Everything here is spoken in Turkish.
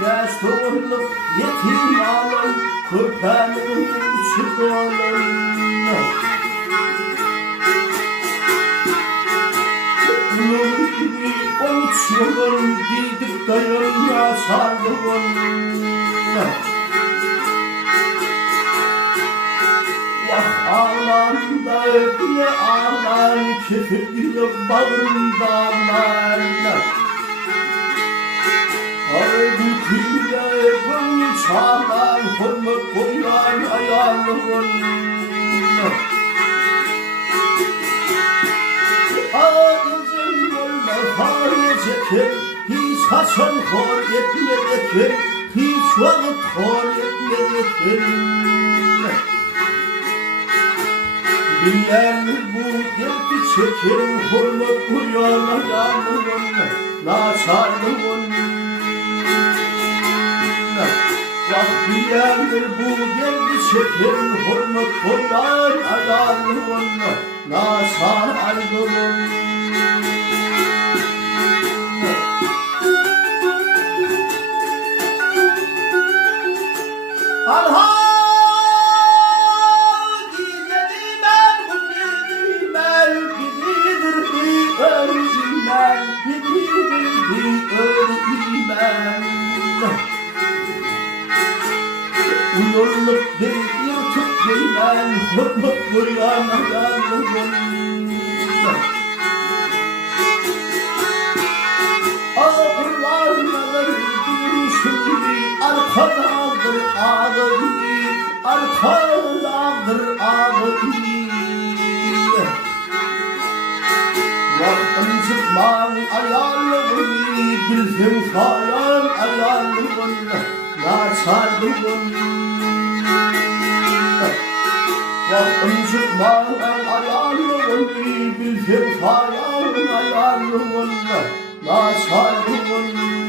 Desturluk yetim alın, köpeğin içi dolun. Bunun gibi uçuyorum, gidip dayımla sardım. Vah ağlan da öpüye ağlan, kefirliğe bağrımda ağlan. Halbukiyle bunu çağlar, hürmet koyan ayağımın. Ağzım olma farecek, hiç haçan hor etmeyecek, hiç vakit hor etmeyecek. Bilen bu derdi çekin, hürmet koyan ayağımın, naçarlığın. Vaktiyendir bu geldi çekin, hürmet koyan ayağımın, nasar aydımın. Alha gizledim ben, gizledim ben, gidilir bir ölüm ben, gidilir bir ölüm ben. Uyurluk değil, yırtık değil ben, hürmet koyan ayağımın. Ağırlarlar gülüşümü, arkadadır ağırlı, arkadadır ağırlı. Vaktim çıkman ayağımın, bildim falan ayağımın, naçarlığın. Vaktim çıkman ayağımın, bildim falan ayağımın, naçarlığın.